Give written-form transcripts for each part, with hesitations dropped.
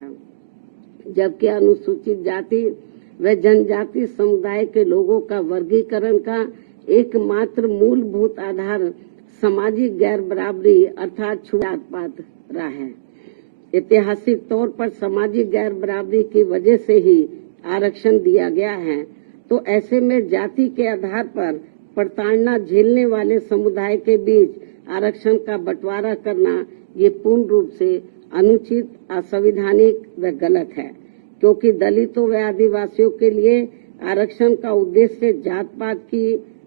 जबकि अनुसूचित जाति व जनजाति समुदाय के लोगों का वर्गीकरण का एकमात्र मूलभूत आधार सामाजिक गैर बराबरी अर्थात छूत पात रहा है। ऐतिहासिक तौर पर सामाजिक गैर बराबरी की वजह से ही आरक्षण दिया गया है, तो ऐसे में जाति के आधार पर प्रताड़ना झेलने वाले समुदाय के बीच आरक्षण का बंटवारा करना ये पूर्ण रूप से अनुचित, असंवैधानिक व गलत है, क्योंकि दलितों व आदिवासियों के लिए आरक्षण का उद्देश्य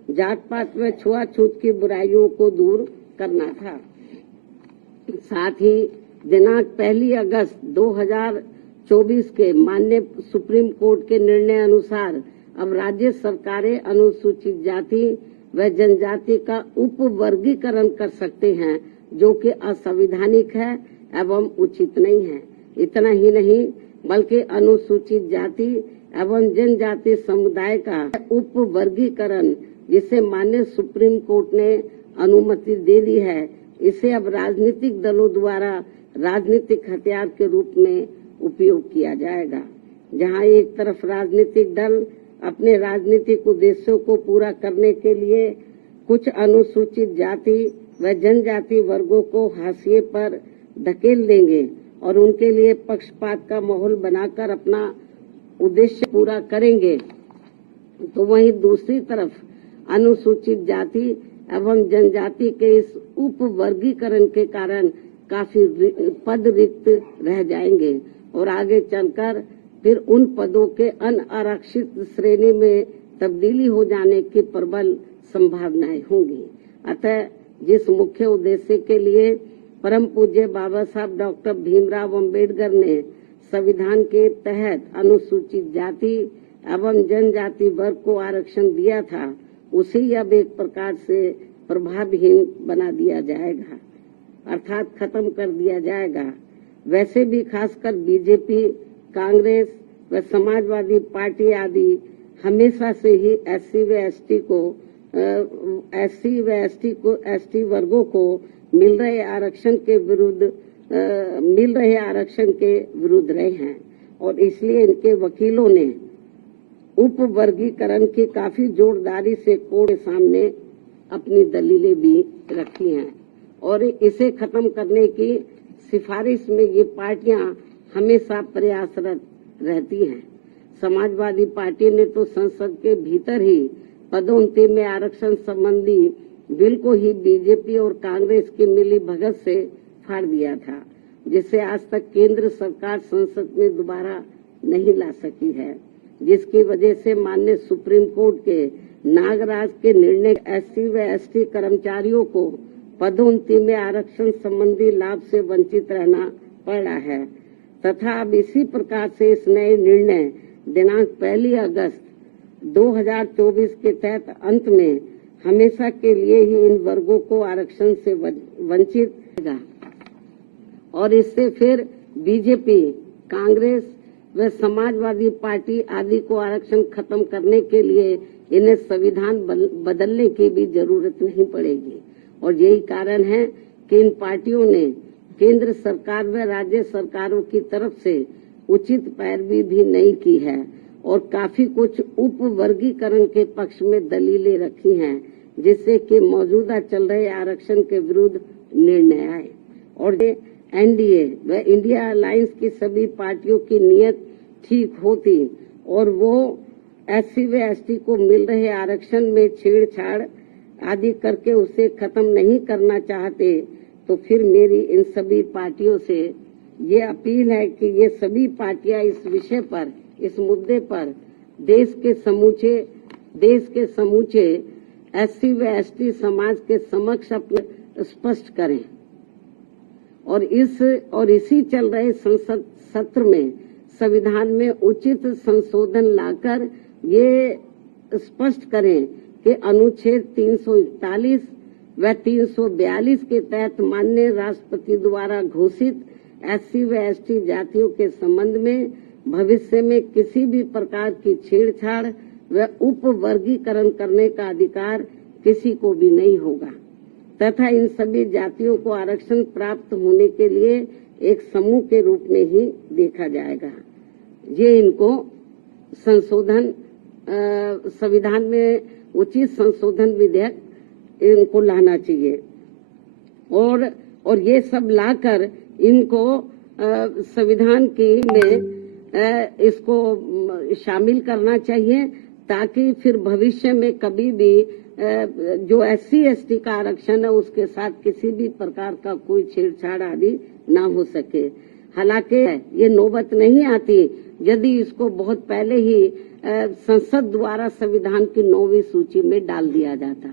जात पात व छुआछूत की बुराइयों को दूर करना था। साथ ही दिनांक 1 अगस्त 2024 के माननीय सुप्रीम कोर्ट के निर्णय अनुसार अब राज्य सरकारें अनुसूचित जाति व जनजाति का उप वर्गीकरण कर सकते हैं, जो कि असंवैधानिक है एवं उचित नहीं है। इतना ही नहीं बल्कि अनुसूचित जाति एवं जनजाति समुदाय का उप वर्गीकरण जिसे माननीय सुप्रीम कोर्ट ने अनुमति दे दी है, इसे अब राजनीतिक दलों द्वारा राजनीतिक हथियार के रूप में उपयोग किया जाएगा। जहां एक तरफ राजनीतिक दल अपने राजनीतिक उद्देश्यों को पूरा करने के लिए कुछ अनुसूचित जाति व जनजाति वर्गों को हाशिए पर धकेल देंगे और उनके लिए पक्षपात का माहौल बनाकर अपना उद्देश्य पूरा करेंगे, तो वहीं दूसरी तरफ अनुसूचित जाति एवं जनजाति के इस उप वर्गीकरण के कारण काफी पद रिक्त रह जाएंगे और आगे चलकर फिर उन पदों के अनारक्षित श्रेणी में तब्दीली हो जाने की प्रबल संभावनाएं होंगी। अतः जिस मुख्य उद्देश्य के लिए परम पूज्य बाबा साहब डॉक्टर भीमराव अंबेडकर ने संविधान के तहत अनुसूचित जाति एवं जनजाति वर्ग को आरक्षण दिया था, उसे अब एक प्रकार से प्रभावहीन बना दिया जाएगा, अर्थात खत्म कर दिया जाएगा। वैसे भी खासकर बीजेपी, कांग्रेस व समाजवादी पार्टी आदि हमेशा से ही एसटी वर्गों को मिल रहे आरक्षण के विरुद्ध रहे हैं और इसलिए इनके वकीलों ने उप वर्गीकरण की काफी जोरदारी से कोर्ट के सामने अपनी दलीलें भी रखी हैं और इसे खत्म करने की सिफारिश में ये पार्टियां हमेशा प्रयासरत रहती हैं। समाजवादी पार्टी ने तो संसद के भीतर ही पदोन्नति में आरक्षण संबंधी बिल को ही बीजेपी और कांग्रेस की मिली भगत से फाड़ दिया था, जिसे आज तक केंद्र सरकार संसद में दोबारा नहीं ला सकी है, जिसकी वजह से माननीय सुप्रीम कोर्ट के नागराज के निर्णय एससी व एसटी कर्मचारियों को पदोन्नति में आरक्षण संबंधी लाभ से वंचित रहना पड़ा है तथा अब इसी प्रकार से इस नए निर्णय दिनांक 1 अगस्त 2024 के तहत अंत में हमेशा के लिए ही इन वर्गों को आरक्षण से वंचित करेगा और इससे फिर बीजेपी, कांग्रेस व समाजवादी पार्टी आदि को आरक्षण खत्म करने के लिए इन्हें संविधान बदलने की भी जरूरत नहीं पड़ेगी। और यही कारण है कि इन पार्टियों ने केंद्र सरकार व राज्य सरकारों की तरफ से उचित पैरवी भी नहीं की है और काफी कुछ उप वर्गीकरण के पक्ष में दलीलें रखी हैं, जिससे कि मौजूदा चल रहे आरक्षण के विरुद्ध निर्णय आए और एनडीए व इंडिया अलायंस की सभी पार्टियों की नीयत ठीक होती और वो एससी व एसटी को मिल रहे आरक्षण में छेड़छाड़ आदि करके उसे खत्म नहीं करना चाहते, तो फिर मेरी इन सभी पार्टियों से ये अपील है कि ये सभी पार्टियां इस विषय पर, इस मुद्दे पर देश के समूचे एससी व एसटी समाज के समक्ष अपने स्पष्ट करें और इसी चल रहे संसद सत्र में संविधान में उचित संशोधन लाकर ये स्पष्ट करें कि अनुच्छेद 341 व 342 के तहत माननीय राष्ट्रपति द्वारा घोषित एससी व एसटी जातियों के संबंध में भविष्य में किसी भी प्रकार की छेड़छाड़ व उप वर्गीकरण करने का अधिकार किसी को भी नहीं होगा तथा इन सभी जातियों को आरक्षण प्राप्त होने के लिए एक समूह के रूप में ही देखा जाएगा। ये इनको संशोधन संविधान में उचित संशोधन विधेयक इनको लाना चाहिए और ये सब लाकर इनको संविधान की में इसको शामिल करना चाहिए, ताकि फिर भविष्य में कभी भी जो SC/ST का आरक्षण है उसके साथ किसी भी प्रकार का कोई छेड़छाड़ आदि ना हो सके। हालांकि ये नौबत नहीं आती यदि इसको बहुत पहले ही संसद द्वारा संविधान की 9वीं सूची में डाल दिया जाता।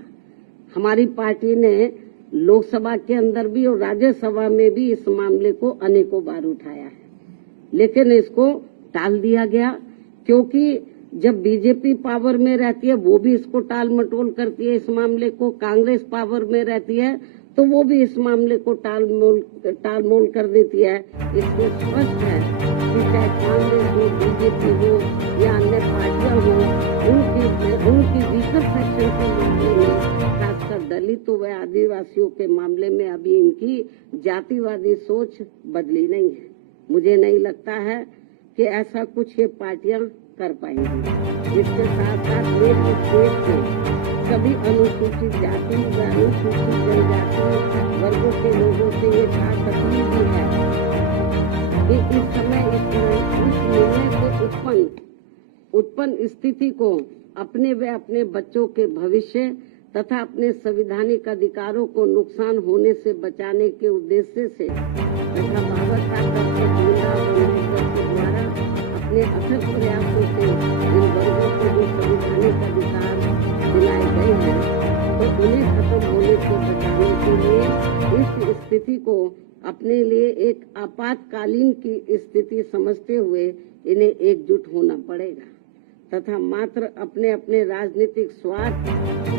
हमारी पार्टी ने लोकसभा के अंदर भी और राज्यसभा में भी इस मामले को अनेकों बार उठाया है, लेकिन इसको टाल दिया गया, क्योंकि जब बीजेपी पावर में रहती है वो भी इसको टाल मटोल करती है। इस मामले को कांग्रेस पावर में रहती है तो वो भी इस मामले को टाल मोल कर देती है। इसमें स्पष्ट है कि चाहे कांग्रेस हो, बीजेपी हो या अन्य पार्टियां हो, उनकी वीकर सेक्शन के मामले में, खासकर दलितों व आदिवासियों के मामले में अभी इनकी जातिवादी सोच बदली नहीं है। मुझे नहीं लगता है कि ऐसा कुछ ये पार्टियां कर पाएंगी। इसके साथ साथ मेरे देश के सभी अनुसूचित जाति व अनुसूचित जनजाति वर्गों के लोगों से ये खास अपील भी है कि इस समय इस निर्णय से उत्पन्न स्थिति को अपने व अपने बच्चों के भविष्य तथा अपने संवैधानिक अधिकारों को नुकसान होने से बचाने के उद्देश्य से तथा बाबा साहब के द्वारा अपने अथक प्रयासों से इन वर्गों को जो संवैधानिक अधिकार दिलाए गए हैं तो उन्हें खत्म होने से बचाने के लिए इस स्थिति को अपने लिए एक आपातकालीन की स्थिति समझते हुए इन्हें एकजुट होना पड़ेगा तथा मात्र अपने अपने राजनीतिक स्वार्थ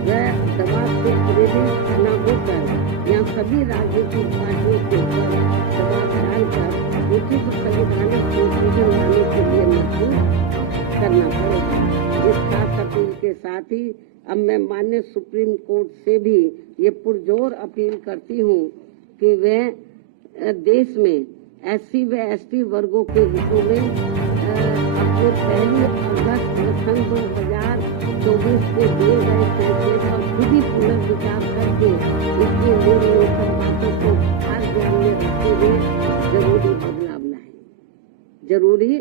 व दबाव से प्रेरित न होकर यहाँ सभी राजनीतिक पार्टियों के ऊपर दबाव डालकर उचित संवैधानिक संशोधन लाने के लिए मजबूर करना पड़ेगा। इस खास अपील के साथ ही अब मैं माननीय सुप्रीम कोर्ट से भी ये पुरजोर अपील करती हूँ कि वह देश में SC व ST वर्गों के हितों में अपने 1 अगस्त सन 2024 के दिए गए फैसले पर खुद ही पुनर्विचार करके इसके निर्णयों पर बातों को खास ध्यान में रखते हुए जरूरी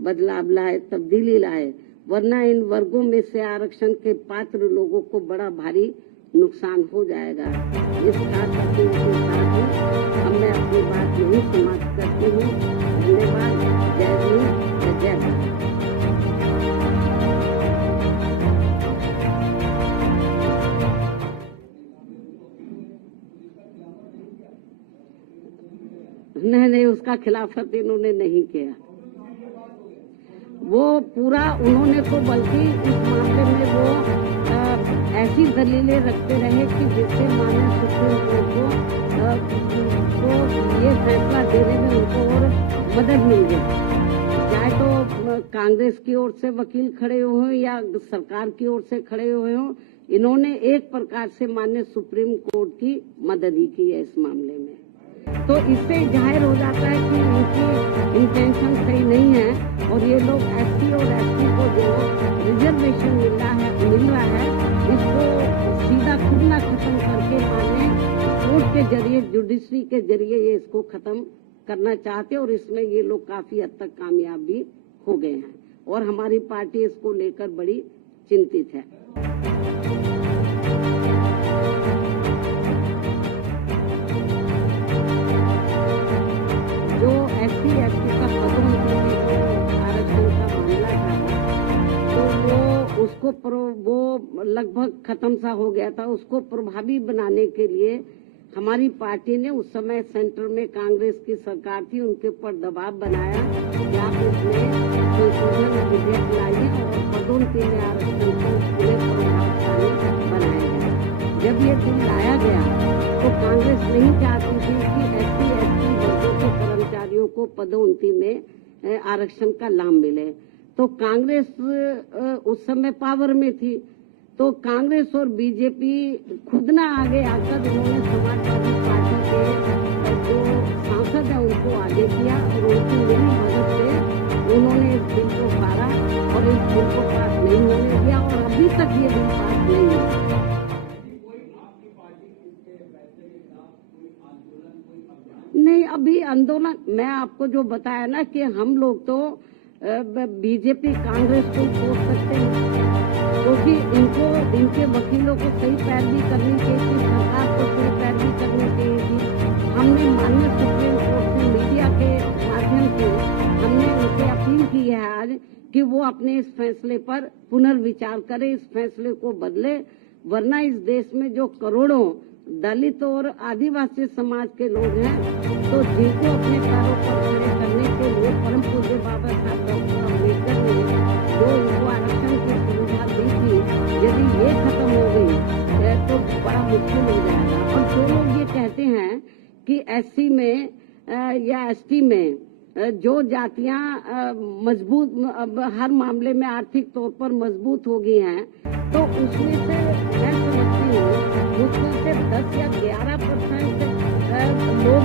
बदलाव लाए, तब्दीली लाए, वरना इन वर्गों में से आरक्षण के पात्र लोगों को बड़ा भारी नुकसान हो जाएगा। इस खास अपील के साथ ही अब मैं अपनी बात यही समाप्त करती हूँ। धन्यवाद। जय हिंद, जय भारत। नहीं, उसका खिलाफत इन्होंने नहीं किया। वो पूरा उन्होंने तो बल्कि इस मामले में वो ऐसी दलीलें रखते रहे कि जिससे माननीय सुप्रीम कोर्ट को ये फैसला देने में उनको और मदद मिल गई। चाहे तो कांग्रेस की ओर से वकील खड़े हुए हों या सरकार की ओर से खड़े हुए हों, इन्होंने एक प्रकार से माननीय सुप्रीम कोर्ट की मदद ही की है इस मामले में। तो इससे जाहिर हो जाता है कि इनकी इंटेंशन सही नहीं है और ये लोग SC और ST को जो रिजर्वेशन मिल रहा है इसको सीधा खुद ना खत्म करके माने कोर्ट के जरिए, जुडिशरी के जरिए ये इसको खत्म करना चाहते और इसमें ये लोग काफी हद तक कामयाब भी हो गए हैं और हमारी पार्टी इसको लेकर बड़ी चिंतित है। जो SC/ST का पदोन्नति आरक्षण का मामला था तो वो लगभग खत्म सा हो गया था। उसको प्रभावी बनाने के लिए हमारी पार्टी ने उस समय सेंटर में कांग्रेस की सरकार थी, उनके ऊपर दबाव बनाया कि आप इसमें संशोधन विधेयक लाइए और पदोन्नति में आरक्षण को पूरे प्रभावशाली बनाया गया। जब ये बिल लाया गया तो कांग्रेस नहीं चाहती थी कि SC/ST वर्गों के कर्मचारियों को पदोन्नति में आरक्षण का लाभ मिले। तो कांग्रेस उस समय पावर में थी, तो कांग्रेस और बीजेपी खुद ना आगे आकर उन्होंने समाजवादी पार्टी के जो सांसद मकसद है उनको आगे किया और उनकी मेरी मदद से उन्होंने इस बिल को पारा और इस बिल को पास नहीं होने दिया और अभी तक ये बिल पास नहीं हुआ। नहीं, अभी आंदोलन मैं आपको जो बताया ना कि हम लोग तो बीजेपी कांग्रेस को सोच सकते हैं क्योंकि इनको इनके वकीलों को सही पैरवी करनी चाहिए, सरकार को सही पैरवी करनी चाहिए। हमने माननीय सुप्रीम कोर्ट से मीडिया के माध्यम से हमने उनसे अपील की है आज कि वो अपने इस फैसले पर पुनर्विचार करें, इस फैसले को बदले, वरना इस देश में जो करोड़ों दलित और आदिवासी समाज के लोग हैं तो जिनको अपने पैरों पर खड़े करने के लिए परम पूज्य बाबा साहब डॉक्टर अम्बेडकर ने जो उनको आरक्षण की सुविधा दी थी, यदि ये खत्म हो गई तो बड़ा मुश्किल हो जाएगा। और जो लोग ये कहते हैं कि एससी में या एसटी में जो जातियां मजबूत हर मामले में आर्थिक तौर पर मजबूत हो गई हैं तो उसमें से मैं समझती हूँ उसमें से 10 या 11% लोग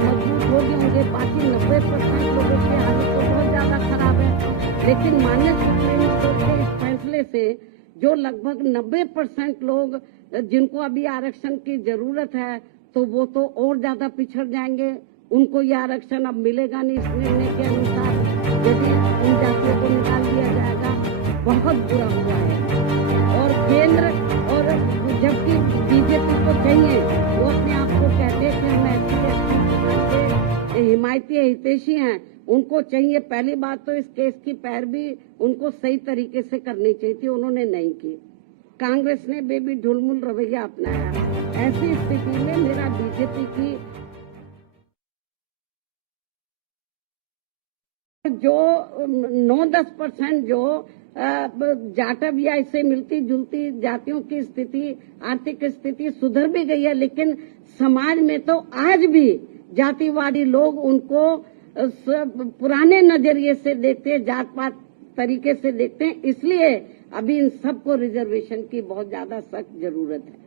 मजबूत हो गए होंगे, बाकी 90% लोगों की हालत तो बहुत ज्यादा खराब है। लेकिन माननीय सुप्रीम कोर्ट के इस फैसले से जो लगभग 90% लोग जिनको अभी आरक्षण की जरूरत है तो वो तो और ज्यादा पिछड़ जाएंगे, उनको यह आरक्षण अब मिलेगा नहीं। इस निर्णय के अनुसार यदि उन जातियों को निकाल दिया जाएगा, बहुत बुरा हुआ है। और केंद्र और जबकि बीजेपी को चाहिए, वो अपने आप को कहते हैं कि हम SC/ST के हिमायती हितैषी हैं, उनको चाहिए पहली बात तो इस केस की पैरवी उनको सही तरीके से करनी चाहिए थी, उन्होंने नहीं की। कांग्रेस ने बेबी ढुलमुल रवैया अपनाया। ऐसी स्थिति में मेरा बीजेपी की जो 9-10% जो जाटव या इससे मिलती जुलती जातियों की स्थिति, आर्थिक स्थिति सुधर भी गई है, लेकिन समाज में तो आज भी जातिवादी लोग उनको पुराने नजरिए से देखते हैं, जात पात तरीके से देखते हैं। इसलिए अभी इन सबको रिजर्वेशन की बहुत ज्यादा सख्त जरूरत है।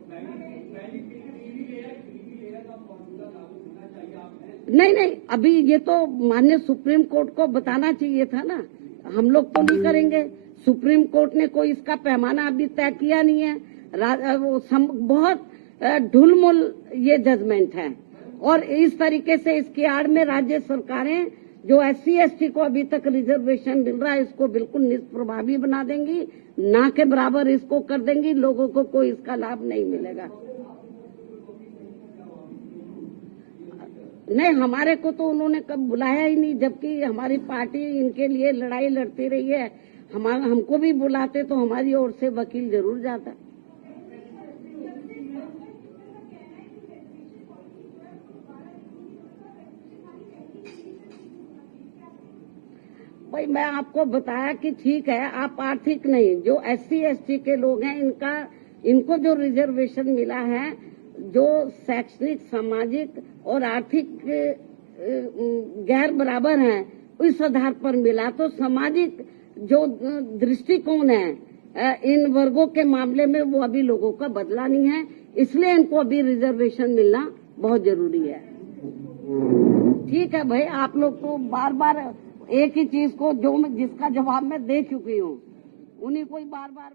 नहीं, अभी ये तो माननीय सुप्रीम कोर्ट को बताना चाहिए था ना, हम लोग तो नहीं करेंगे। सुप्रीम कोर्ट ने कोई इसका पैमाना अभी तय किया नहीं है। बहुत ढुलमुल ये जजमेंट है और इस तरीके से इसकी आड़ में राज्य सरकारें जो SC/ST को अभी तक रिजर्वेशन मिल रहा है इसको बिल्कुल निष्प्रभावी बना देंगी, ना के बराबर इसको कर देंगी, लोगों को कोई इसका लाभ नहीं मिलेगा। नहीं, हमारे को तो उन्होंने कब बुलाया ही नहीं, जबकि हमारी पार्टी इनके लिए लड़ाई लड़ती रही है। हमको भी बुलाते तो हमारी ओर से वकील जरूर जाता। भाई मैं आपको बताया कि ठीक है, आप आर्थिक नहीं, जो SC/ST के लोग हैं इनको जो रिजर्वेशन मिला है, जो शैक्षणिक, सामाजिक और आर्थिक गैर बराबर हैं, इस आधार पर मिला। तो सामाजिक जो दृष्टिकोण है इन वर्गों के मामले में वो अभी लोगों का बदला नहीं है, इसलिए इनको अभी रिजर्वेशन मिलना बहुत जरूरी है। ठीक है भाई, आप लोग तो बार बार एक ही चीज को जिसका जवाब मैं दे चुकी हूँ, उन्हीं को ही बार बार